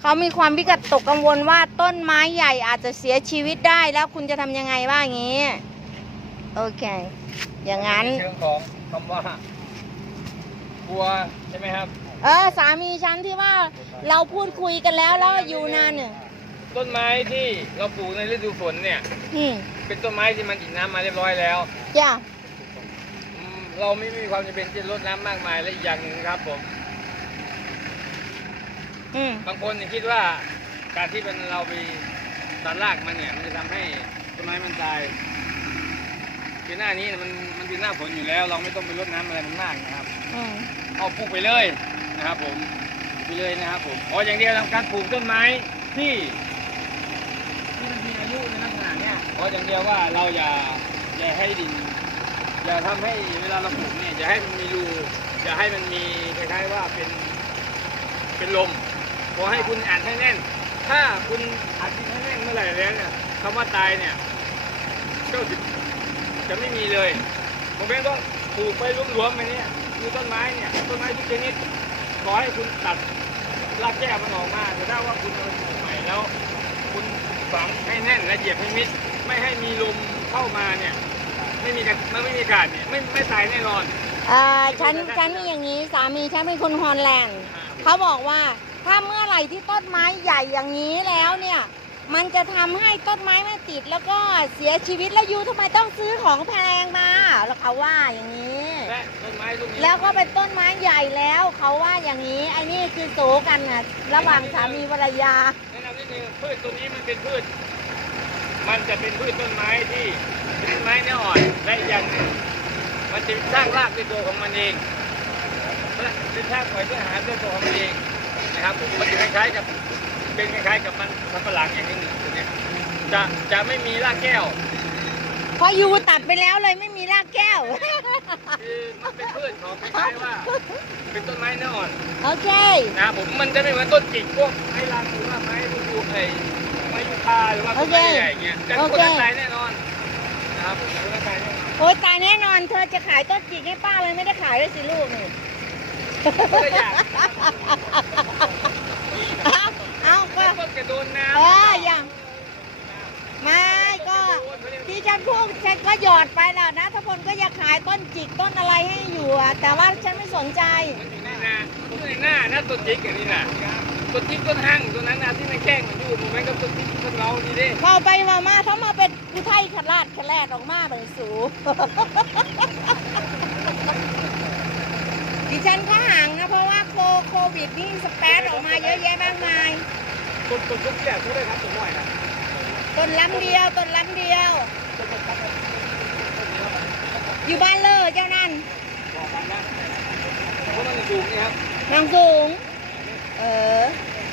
เขามีความวิกตกกังวลว่าต้นไม้ใหญ่อาจจะเสียชีวิตได้แล้วคุณจะทำยังไงว่าอย่างนี้ โอเค อย่างนั้นเชิงของคำว่ากลัวใช่ไหมครับ เออ สามีฉันที่ว่าเราพูดคุยกันแล้วแล้วอยู่นานเนี่ยต้นไม้ที่เราปลูกในฤดูฝนเนี่ย อืมเป็นต้นไม้ที่มันกินน้ำมาเรียบร้อยแล้วจ้ะ อืมเราไม่มีความจำเป็นที่จะรดน้ำมากมายและอีกอย่างหนึ่งครับผม อืม บางคนเนี่ยคิดว่าการที่เป็นเราไปตัดรากมันเนี่ย มันจะทำให้ต้นไม้มันตายคือหน้านี้เนี่ยมันมันเป็นหน้าฝนอยู่แล้ว เราไม่ต้องไปรดน้ำอะไรมันมากนะครับ อืม เอาปลูกไปเลยนะครับผมปลูกไปเลยนะครับผมอ๋ออย่างเดียวทำการปลูกต้นไม้ที่ที่มันมีอายุในลักษณะเนี้ยอ๋ออย่างเดียวว่าเราอย่าอย่าให้ดิน อย่าทำให้เวลาเราปลูกเนี่ยอย่าให้มันมีรูอย่าให้มันมีคล้ายๆว่าเป็นเป็นลมข อให้คุณอัดให้แน่น ถ้าคุณอัดดินให้แน่นเมื่อไหร่แล้วเนี่ยคำว่าตายเนี่ยก็จะจะไม่มีเลยผมเองต้องปลูกไปรวมๆไปเนี่ยคือต้นไม้เนี่ยต้นไม้ทุกชนิดขอให้คุณตัดรากแก้วมันออกมาแต่ถ้าว่าคุณเอาไปปลูกใหม่แล้ว คุณฝังให้แน่นและเหยียบให้มิดไม่ให้มีลมเข้ามาเนี่ย ไม่มีการมันไม่มีอากาศเนี่ยไม่ไม่ตายแน่นอนเอ่อฉันฉันมีอย่างนี้สามีฉันเป็นคนฮอลแลนด์เขาบอกว่า ถ้าเมื่อไหร่ที่ต้นไม้ใหญ่อย่างนี้แล้วเนี่ย มันจะทำให้ต้นไม้ไม่ติดแล้วก็เสียชีวิตแล้วยูทำไมต้องซื้อของแพงมาแล้วเขาว่าอย่างนี้และต้นไม้ต้นนี้แล้วก็เป็นต้นไม้ใหญ่แล้วเขาว่าอย่างนี้ไอ้นี่คือโสกันนะระหว่างสามีภรรยาแนะนำนิดนึงพืชตัวนี้มันเป็นพืช มันจะเป็นพืชต้นไม้ที่เป็นต้นไม้เนื้ออ่อนและอีกอย่างมันจะสร้างรากด้วยตัวของมันเองและเป็นรากปล่อยเพื่อหาด้วยตัวของมันเอง นะครับผมมันจะคล้ายๆกับเป็นคล้ายๆกับมันสับปะหลังอย่างหนึงตัวเนี้ยจะจะไม่มีรากแก้ว เพราะยูตัดไปแล้วเลยไม่มีรากแก้ว คือมันเป็นพืชของคล้ายๆว่า เป็นต้นไม้เนื้ออ่อนโอเค นะครับผมมันจะไม่เหมือนต้นจิกพวกไม้ลังหรือว่าไม้ลูกดูไอ้ไม้ยูคาหรือว่าต้นไม้ใหญ่ๆอย่างเงี้ยจะคนละตายแน่นอนนะครับผมคนละตายแน่นอน โอ้ยตายแน่นอน เธอจะขายต้นจิกให้ป้าเลยไม่ได้ขายด้วยสิลูกนี่ คนละอย่างเอาเอาก็ต้นกระโดนน้ำเอออย่างไม่ก็ที่ฉันพูดฉันก็หยอดไปแล้วนะถ้าพลก็อยากขายต้นจิกต้นอะไรให้อยู่อะแต่ว่าฉันไม่สนใจมันอยู่ในนามันอยู่ในหน้านะต้นจิกอย่างนี้น่ะต้นจิกต้นหั่งตัวนั้นนะที่มันแข้งมันอยู่มันไม่กับต้นจิกต้นเราดีเด้พอไปมามาเขามาเป็นผู้ไทยขลาดขลาดออกมาเป็นสู ดิฉันก็ห่างนะเพราะว่าโคโควิดนี่สเปซออกมาเยอะแยะมากมายต้นต้นทุกอย่างทุกได้ครับต้นน้อยนะต้นล้ำเดียวต้นล้ำเดียว อยู่บ้านเลอเจ้านั่นบอกมันนะเพราะมันสูงนี่ครับนางสูง เออ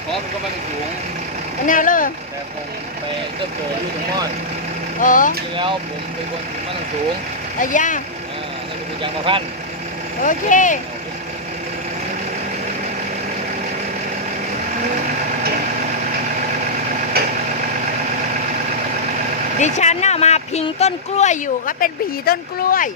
เพราะมันก็มันสูงอันแนวเลอแต่ผมไปเติบโตอยู่ตรงม่อนเออที่แล้วผมเป็นคนมันสูงระยะอ่านั่นเป็นยางมาพัน โอเคดิฉันน่ะมาพิงต้นกล้วยอยู่ก็เป็นผีต้นกล้วย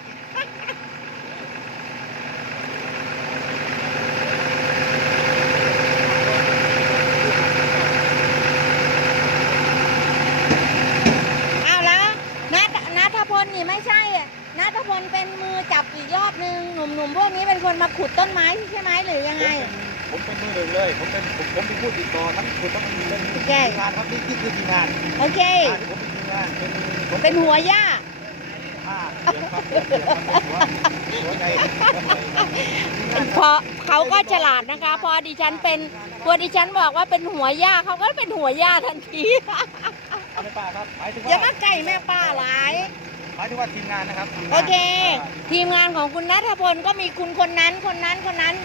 เอาแล้วนัทนัทพลนี่ไม่ใช่อะนัทพลเป็นมือจับอีกรอบนึงหนุ่มๆพวกนี้ เป็นคนมาขุดต้นไม้ใช่ไหมหรือยังไง ผมเป็นมือหนึ่งเลยผมเป็นผมผมเป็นผู้ติดต่อทั้งคุณทั้งเป็นโอเคงานครับนี่นี่คือทีมงานโอเค อ่าผมเป็นทีมงานเป็นผมเป็นหัวย่าผ้าเสียงครับเสียงครับเป็นหัวหัวใจพอเขาก็ฉลาดนะคะ พอดิฉันเป็นพอดิฉันบอกว่าเป็นหัวย่าเขาก็เป็นหัวย่าทันที เอาไม่ป้าครับหมายถึงอย่าว่ามาใกล้แม่ป้าหลายหมายถึงว่าทีมงานนะครับทีมงานโอเค ทีมงานของคุณนัทพลก็มีคุณคนนั้นคนนั้นคนนั้น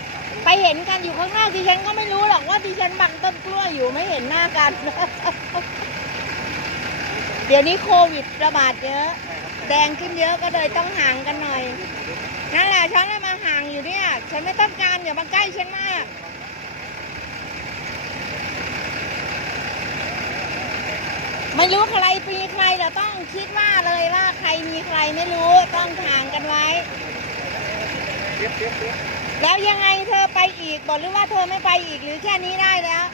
ไปเห็นกันอยู่ข้างนอกดิฉันก็ไม่รู้หรอกว่าดิฉันบังต้นกล้วยอยู่ไม่เห็นหน้ากัน เดี๋ยวนี้โควิดระบาดเยอะ แดงขึ้นเยอะก็เลยต้องห่างกันหน่อยนั่นแหละฉันเลยมาห่างอยู่เนี่ย ฉันไม่ต้องการอย่ามาใกล้ฉันมาก ไม่รู้ใครปีใครแต่ต้องคิดว่าเลยว่าใครมีใครไม่รู้ต้องห่างกันไว้ แล้วยังไงเธอไปอีกบอกหรือว่าเธอไม่ไปอีกหรือแค่นี้ได้แล้ว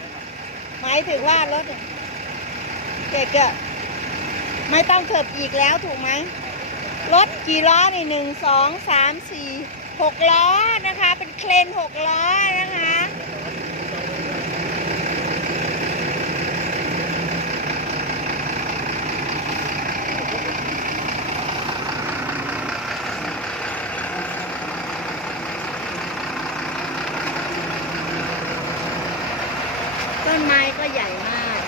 หมายถึงว่ารถเด็กอะไม่ต้องเถิบอีกแล้วถูกไหมรถกี่ล้อนี่หนึ่งสองสามสี่หกล้อนะคะ เป็นเครนหกล้อนะคะ ต้นไม้ก็ใหญ่มาก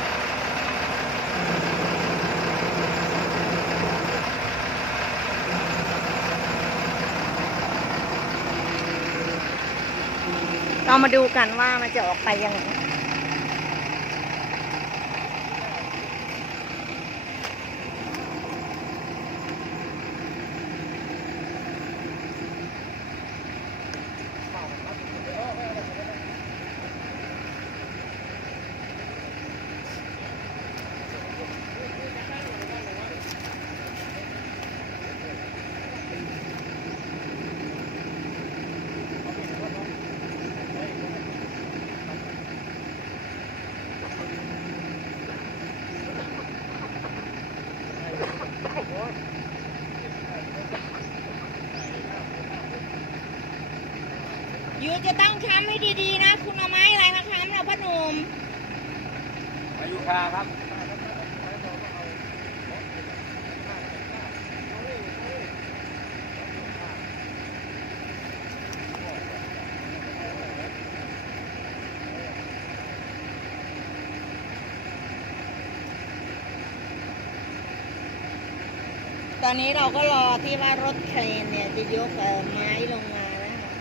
เรามาดูกันว่ามันจะออกไปยังไง ยูจะต้องค้ำให้ดีๆนะ คุณเอาไม้อะไรมาค้ำเราพ่อหนุ่ม มายุคาครับ ตอนนี้เราก็รอที่ว่ารถเครนเนี่ยจะยกเอ่อไม้ลงมานะคะ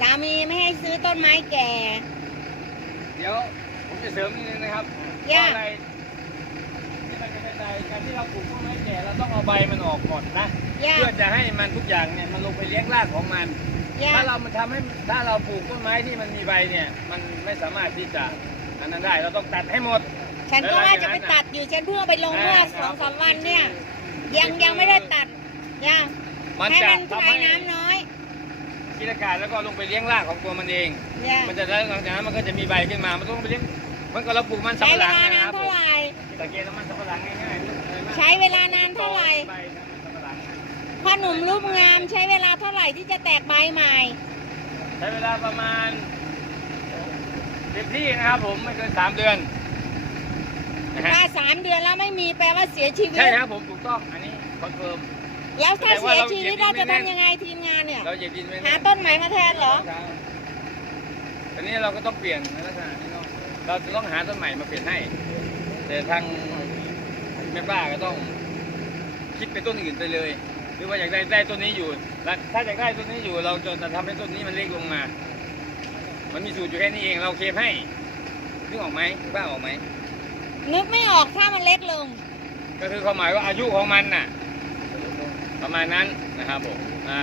สามีไม่ให้ซื้อต้นไม้แก่ เดี๋ยวผมจะเสริมนิดนึงนะครับเพย่า ราะอะไรที่มันจะเป็นไรการที่เราปลูกต้นไม้แก่เราต้องเอาใบมันออกก่อนนะ ย่า เพื่อจะให้มันทุกอย่างเนี่ยมันลงไปเลี้ยงรากของมันย่า ถ้าเรามันทำให้ถ้าเราปลูกต้นไม้ที่มันมีใบเนี่ย มันไม่สามารถที่จะอันนั้นได้เราต้องตัดให้หมด ฉันก็ว่าจะไปตัดอยู่ฉันเพิ่งเอาไปลงเมื่อสองสามวันเนี่ย ยังยังไม่ได้ตัดย่ามันให้จะมันทำใช้ให้น้ำน้อย กิจการแล้วก็ลงไปเลี้ยงรากของตัวมันเองย่ามันจะได้หลังจากนั้นมันก็จะมีใบขึ้นมา มันต้องไปเลี้ยงมันก็เราปลูกมันใช้สำปะเวหลังลานะนาคนรับผเท่ามไหร่ สังเกตน้ำมันสำปะหลังง่ายๆอะไรมากใช้เวลานานเท่าไหร่ ใบมันสำปะหลัง พ่อหนุ่มรูปงามใช้เวลาเท่าไหร่ที่จะแตกใบใหม่ ใช้เวลาประมาณเต็มที่นะครับผมไม่เกินสามเดือนนะฮะถ้าสามเดือนแล้วไม่มีแปลว่าเสียชีวิต ใช่ครับผมถูกต้องอันนี้คอนเฟิร์ม แล้วถ้าเสียชีวิตแสดงว่าเราเราจะเหยียบดินทำยังไงทีมงานเนี่ย เราเหยียบดินไว้หาแน่ต้นใหม่มาแทนเหรอตอนนี้เราก็ต้องเปลี่ยนในลักษณะนี้เนาะเราจะต้องหาต้นใหม่มาเปลี่ยนให้ แต่ทางแม่ป้าก็ต้องคิดไปต้นอื่นไปเลย หรือว่าอยากได้ได้ต้นนี้อยู่แล้วถ้าอยากได้ต้นนี้อยู่ เราจะทำให้ต้นนี้มันเล็กลงมา มันมีสูตรอยู่แค่นี้เอง เราเคลมให้นึกออกไหมป้าออกไหมนึกไม่ออกถ้ามันเล็กลง ก็คือความหมายว่าอายุของมันน่ะ ประมาณนั้นนะครับผมอ่า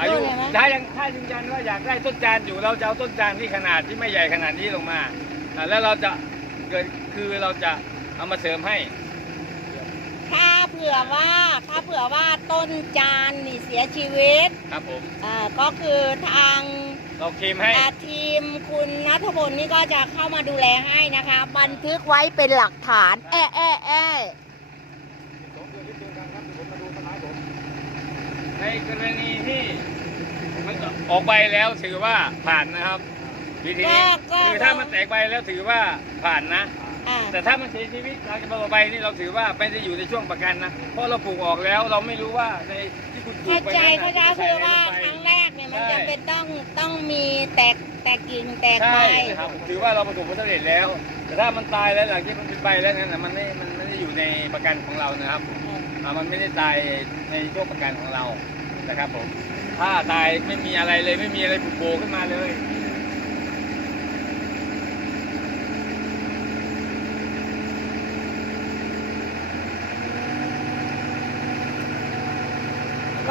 อายุโดนเลยนะถ้ายังถ้ายืนยันว่าอยากได้ต้นจานอยู่เราจะเอาต้นจานที่ขนาดที่ไม่ใหญ่ขนาดนี้ลงมาอ่าแล้วเราจะเกิดคือเราจะเอามาเสริมให้ถ้าเผื่อว่าถ้าเผื่อว่าต้นจานนี่เสียชีวิตครับผมเอ่อก็คือทางเราเคลมให้ อ่าทีมคุณนัทพลนี่ก็จะเข้ามาดูแลให้นะคะ บันทึกไว้เป็นหลักฐานแอะแอะแอะสองเดือนที่เจอกันครับเดี๋ยวผมมาดูต้นไม้ผมในกรณีที่มันออกใบแล้วถือว่าผ่านนะครับ วิธีนี้คือถ้ามันแตกใบแล้วถือว่าผ่านนะ อ่าแต่ถ้ามันเสียชีวิตหลังจากออกใบนี่เราถือว่าไม่ได้อยู่ในช่วงประกันนะเพราะเราปลูกออกแล้วเราไม่รู้ว่าในที่คุณปลูเข้ากไปใจนั้นเข้าใจน่ะคือว่าใส่คอะไรลรั้งงไปแรกเนี่ยมันใช่จะเป็นต้องต้องมีแตกแตกกิ่งแตกใบ ใช่นะครับถือว่าเราประสบผลสำเร็จแล้ว แต่ถ้ามันตายแล้วหลังที่มันเป็นใบแล้วนั่นนะมันไม่มันไม่ได้อยู่ในประกันของเรานะครับผมอ่ามันไม่ได้ตายในช่วงประกันของเรานะครับผม ถ้าตายไม่มีอะไรเลยไม่มีอะไรผุโผล่ขึ้นมาเลย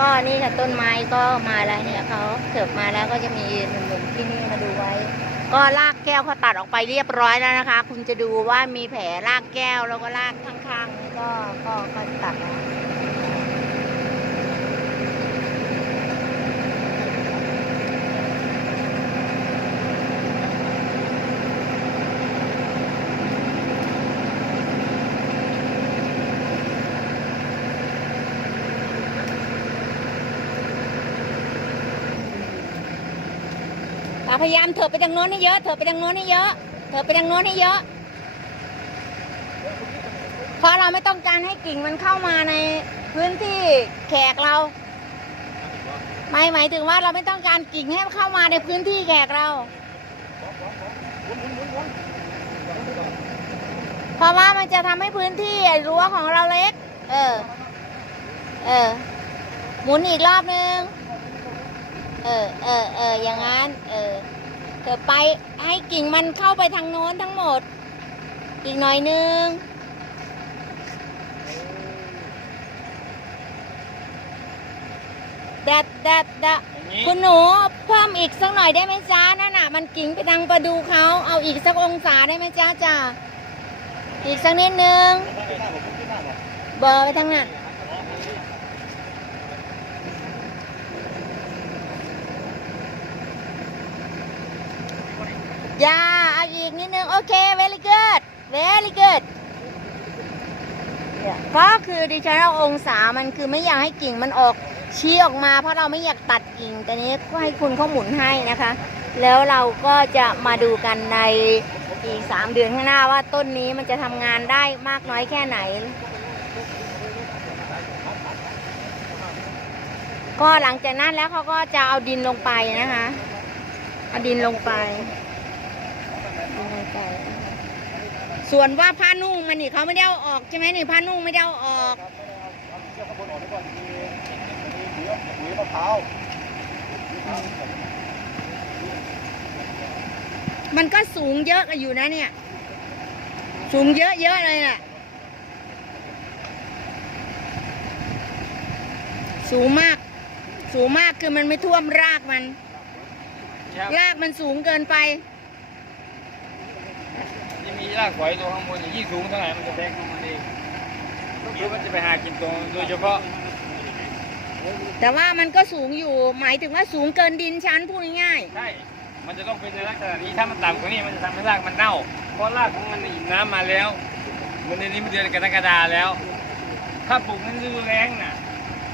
ก็นี่ค่ะต้นไม้ก็มาแล้วเนี่ยเขาเสิบมาแล้วก็จะมีหนุ่มๆที่นี่มาดูไว้ ก็ลากแก้วเขาตัดออกไปเรียบร้อยแล้วนะคะ คุณจะดูว่ามีแผลลากแก้วแล้วก็ลากข้างๆนี่ก็ก็ก็ตัดแล้ว พยายามเถิบไปทางโน้นให้เยอะเถิบไปทางโน้นให้เยอะเถิบไปทางโน้นให้เยอะ เพราะเราไม่ต้องการให้กิ่งมันเข้ามาในพื้นที่แขกเราไม่หมายถึงว่าเราไม่ต้องการกิ่งให้เข้ามาในพื้นที่แขกเรา เพราะว่ามันจะทำให้พื้นที่รั้วของเราเล็ก เออ เออ หมุนอีกรอบนึง เออเออเอออย่างนั้น เออเดี๋ยวไปให้กิ่งมันเข้าไปทางโน้นทั้งหมด อีกหน่อยนึง ดัดดัดดัดอย่างนี้คุณหนูเพิ่มอีกสักหน่อยได้ไหมจ้านั่นน่ะ มันกิ่งไปทางประดูเขาเอาอีกสักองศาได้ไหมจ้าจ้าอีกสักนิดนึง เบอร์ไปทางนั้น อย่าเอาอีกนิดนึง โอเค very good very good เนี่ยก็คือดิฉันเอาองศามันคือไม่อยากให้กิ่งมันออกชี้ออกมา เพราะเราไม่อยากตัดกิ่งแต่นี้ก็ให้คุณเขาหมุนให้นะคะ แล้วเราก็จะมาดูกันในอีกสามเดือนข้างหน้าว่าต้นนี้มันจะทำงานได้มากน้อยแค่ไหน ก็หลังจากนั้นแล้วเขาก็จะเอาดินลงไปนะคะ เอาดินลงไป ดินลงไปนะคะส่วนว่าผ้านุ่งมันนี่เขาไม่ได้เอาออกใช่ไหมนี่ผ้านุ่งไม่ได้เอาออกเชือกข้างบนออกได้ก่อนมีมีปุ๋ยปุ๋ยมะพร้าวมันก็สูงเยอะกันอยู่นะเนี่ย สูงเยอะเยอะๆเลยน่ะ สูงมาก สูงมากคือมันไม่ท่วมรากมันครับรากมันสูงเกินไปจะ มีรากฝอยตัวข้างบนอย่างยิ่งสูงเท่าไหร่มันจะแทงลงมาเองหรือมันจะไปหากินตรงโดยเฉพาะ แต่ว่ามันก็สูงอยู่หมายถึงว่าสูงเกินดินชั้นพูดง่ายใช่ มันจะต้องเป็นในลักษณะนี้ถ้ามันต่ำกว่านี้มันจะทำให้รากมันเน่า เพราะรากของมันอิ่มน้ำมาแล้วเหมันในนี้มันเดือนกรกฎาแล้ว ถ้าปลูกนั้นฤดูแล้งน่ะ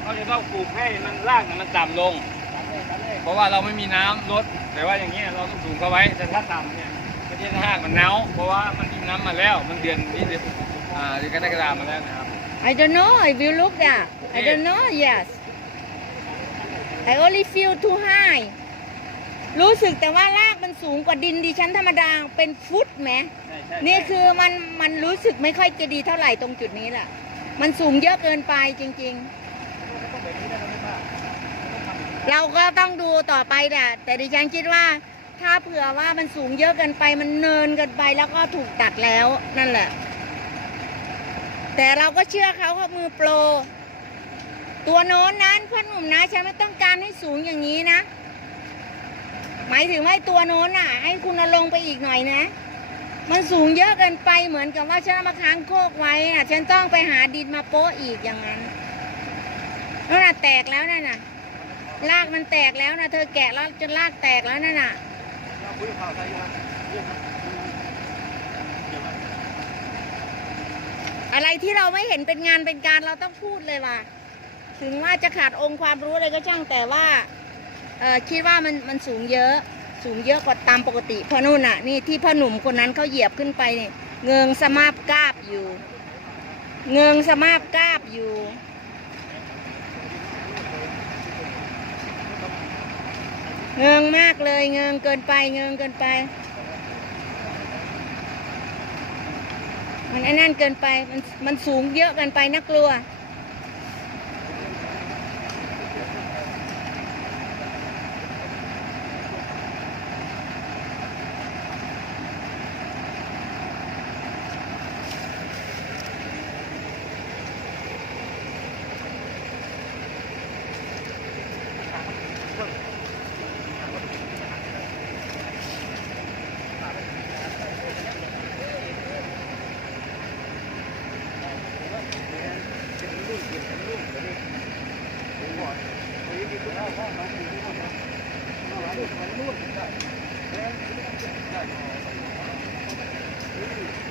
เขาจะต้องปลูกให้มันรากน่ะมันต่ำลง เพราะว่าเราไม่มีน้ำลดแต่ว่าอย่างนี้ยเราต้องสูงเข้าไว้แต่ถ้าต่ำเนี่ย ประเทศรากมันเน่าเพราะว่ามันอิ่มน้ำมาแล้ว มันเดือนนี้เดือนอ่าเดือนกรกฎามาแล้วนะครับๆ I don't know I will look that I don't know yes I only feel too high รู้สึกแต่ว่ารากมันสูงกว่าดินดิฉันธรรมดาเป็นฟุตไหมใช่ใช่นี่คือมันมันรู้สึกไม่ค่อยจะดีเท่าไหร่ตรงจุดนี้แหละมันสูงเยอะเกินไปจริง ๆ เราก็ต้องดูต่อไปแหละแต่ดิฉันคิดว่า ถ้าเผื่อว่ามันสูงเยอะเกินไปมันเนินเกินไปแล้วก็ถูกตัดแล้วนั่นแหละ แต่เราก็เชื่อเขาเขามือโปร ตัวโน้นนั้นเพื่อนหนุ่มนะฉันไม่ต้องการให้สูงอย่างนี้นะ หมายถึงว่าตัวโน้นน่ะ ให้คุณลงไปอีกหน่อยนะ มันสูงเยอะเกินไปเหมือนกับว่าฉันมาค้างโคกไว้น่ะ ฉันต้องไปหาดินมาโป๊ะอีกอย่างนั้นนั่นน่ะแตกแล้วนั่นน่ะรากมันแตกแล้วนะเธอแกะแล้วจนรากแตกแล้วนั่นน่ะ เอาปุ๋ยมะพร้าวใส่ยู่นะอะไรที่เราไม่เห็นเป็นงานเป็นการเราต้องพูดเลยว่าถึงว่าจะขาดองค์ความรู้อะไรก็ช่างแต่ว่าคิดว่ามันมันสูงเยอะสูงเยอะกว่าตามปกติเพราะนู่นน่ะ นี่ที่พ่อหนุ่มคนนั้นเขาเหยียบขึ้นไปเนี่ยเงิงสมาบกาบอยู่ เงิงสมาบกาบอยู่ เงิงมากเลย เงิงเกินไป เงิงเกินไป มันไอ้นั่นเกินไป มันมันสูงเยอะเกินไปน่ากลัว Thank you.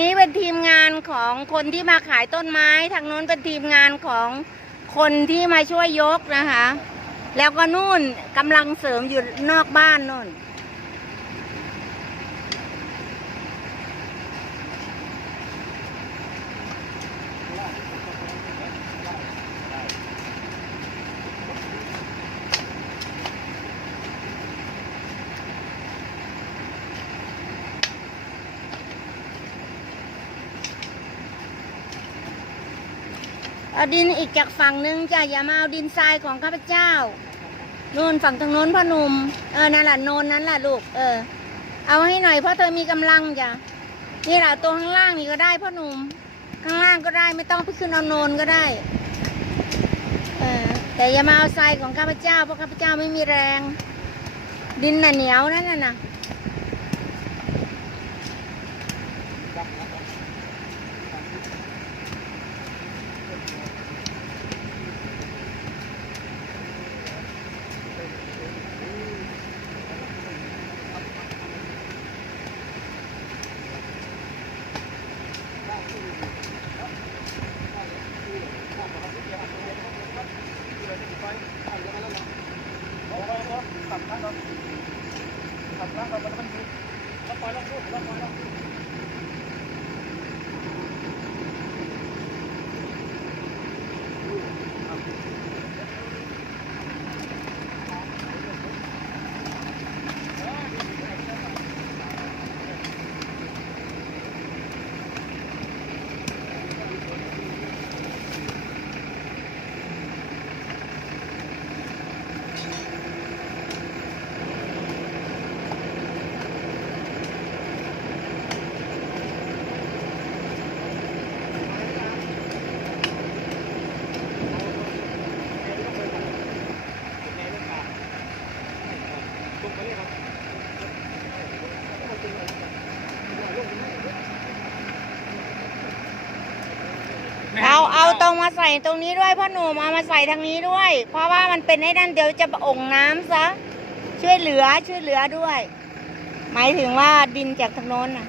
นี้เป็นทีมงานของคนที่มาขายต้นไม้ ทางโน้นเป็นทีมงานของคนที่มาช่วยยกนะคะ แล้วก็นู่นกำลังเสริมอยู่นอกบ้านนู่น เอาดินอีกจากฝั่งนึงจ้ะอย่ามาเอาดินทรายของข้าพเจ้านู่นฝั่งทางโน้นพ่อหนุ่มเออนั่นแหละโนนนั้นแหละลูกเออ เอาให้หน่อยเพราะเธอมีกำลังจ้ะนี่แหละตัวข้างล่างนี่ก็ได้พ่อหนุ่มข้างล่างก็ได้ไม่ต้องไปขึ้นเอาโนนก็ได้เออแต่อย่ามาเอาทรายของข้าพเจ้าเพราะข้าพเจ้าไม่มีแรง ดินน่ะเหนียวนั่นน่ะนะ เอา ส่ตรงนี้ด้วยพ่อหนุ่มเอามาใส่ทางนี้ด้วย เพราะว่ามันเป็นไอ้นั่นเดี๋ยวจะองน้ำซะช่วยเหลือช่วยเหลือด้วย หมายถึงว่าดินจากทางโน้นน่ะ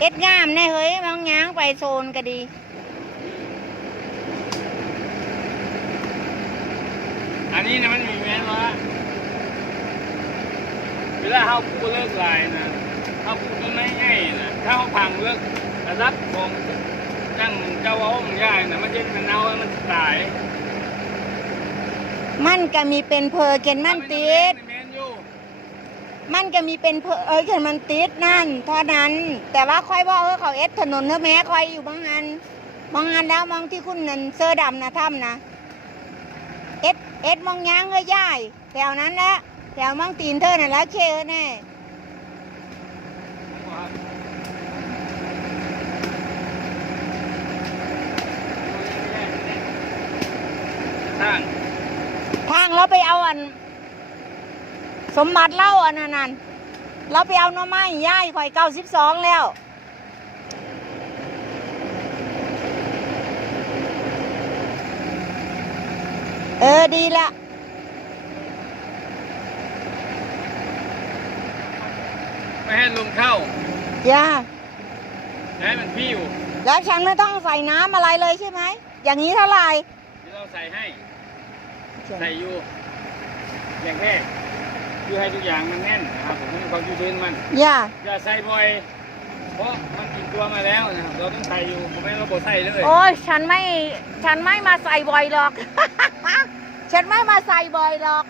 เอ็ดงามแน่เฮ้ยมองย้างไปโซนก็ดีอันนี้นะมันมีแม้ว่าเวลาเขาพูดเลิกลายนะเขาพูดต้นไม้ง่ายนะถ้าเขาพังเลิกระดับของ จังเจ้าเอาของย่ายนะมันจะมันเอาแล้วมันตายมันก็มีเป็นเพอเกนมันติด แมนอยู่มันก็มีเป็นเพอเออเกนมันติดนั่นเท่านั้น แต่ว่าค่อยว่าเออเขาเอ็ดถนนเนอะแม้ค่อยอยู่บางอันบางอันแล้วมองที่คุณนั่นเสื้อดำนะถ้ำนะเอ็ดเอ็ดมองย้างเอ้ยย่ายแถวนั้นแหละแถวมองตีนเธอน่ะแล้วเคเออแน่ สร้างทางเราไปเอาอัน สมบัติเล่าอันนั้นนั่นเราไปเอาหน่อไม้ย่ายข่อยเก้าสิบสองแล้ว เออดีละไม่ให้ลมเข้าย่าให้มันพี่อยู่แล้วฉันไม่ต้องใส่น้ำอะไรเลยใช่ไหม อย่างนี้เท่าไหร่ที่เราใส่ให้ ใส่อยู่อย่างแค่เพื่อให้ทุกอย่างมันแน่นนะครับผมให้ความยืดยืนมันย่าอย่าใส่บ่อย เพราะมันกินตัวมาแล้วนะครับเราต้องใส่อยู่ผมไม่เราบดใส่เลยโอ้ยฉันไม่ฉันไม่มาใส่บ่อยหรอก ฉันไม่มาใส่บ่อยหรอก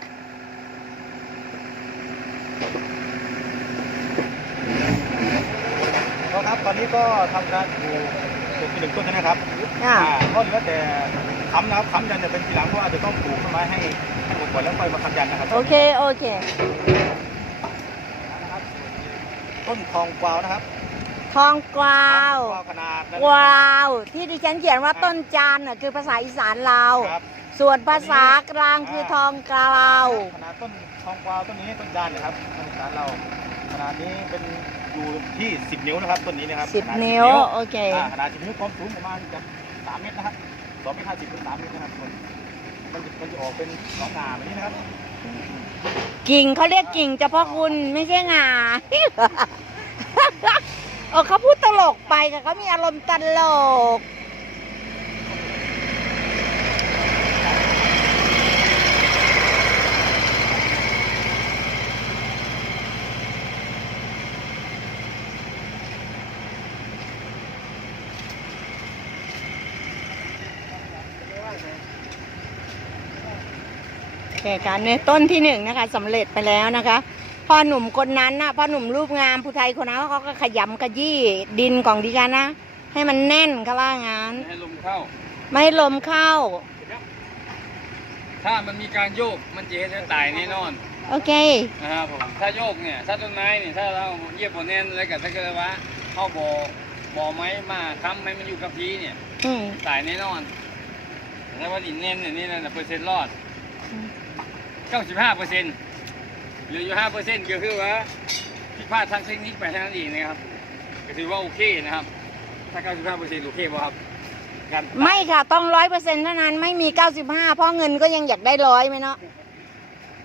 ก็ครับตอนนี้ก็ทำการปลูกปลูกที่หนึ่งต้นนะครับอ่าอ่าก็เหลือแต่ ค้ำนะครับค้ำยันจะเป็นทีหลังเพราะว่าจะต้องปลูกต้นไม้ให้ให้ปลูกก่อนแล้วค่อยมาค้ำยันนะครับโอเคโอเคนะครับต้นทองกวาวนะครับทองกวาวทองกวาวขนาดนั้นกวาวที่ดิฉันเขียนว่าต้นจานน่ะคือภาษาอีสานเราวครับส่วนภาษากลางคือทองกวาวขนาดต้นทองกวาวต้นนี้ต้นจานนะครับต้นจานเราขนาดนี้เป็นอยู่ที่ 10 นิ้วนะครับต้นนี้นะครับสิบขนาดนิ้วโอเคอ่าขนาด10นิ้วความสูงประมาณจะ3เมตรนะครับ 2เมตร50ถึง3เมตรนะครับคนมันจะมันจะออกเป็นสองหนาแบบนี้นะครับกิ่งเขาเรียกกิ่งเฉพาะคุณไม่ใช่งา เออเขาพูดตลกไปค่ะเขามีอารมณ์ตลก คค่ะในต้นที่หนึ่งนะคะสำเร็จไปแล้วนะคะ พ่อหนุ่มคนนั้นนะพ่อหนุ่มรูปงามผู้ไทยคนนั้นเขาก็ขยำขยี้ดินของดิฉันนะ ให้มันแน่นเขาว่างั้น ไม่ให้ลมเข้า ไม่ให้ลมเข้า ถ้ามันมีการโยกมันจะเห็นให้ตายแน่นอน โอเคนะครับผมถ้าโยกเนี่ยถ้าต้นไม้เนี่ยถ้าเราเหยียบบนแน่นแล้วก็ถ้าเกิดว่าเข้าบ่อบ่อไม้มาค้ำไม้มันอยู่กับพีเนี่ยอืมตายแน่นอนแต่ถ้าว่าดินแน่นเนี่ยนี่นะเปอร์เซ็นต์รอด อืม95เปอร์เซ็นต์เหลืออยู่ห้าเปอร์เซ็นต์ก็คือว่าผิดพลาดทางเทคนิคไปเท่านั้นเองนะครับก็ถือว่าโอเคนะครับ ถ้าเก้าสิบห้าเปอร์เซ็นต์โอเคป่ะครับการ ไม่ค่ะ ต้องร้อยเปอร์เซ็นต์เท่านั้นไม่มีเก้าสิบห้าเพราะเงินก็ยังอยากได้ร้อยไหมเนาะ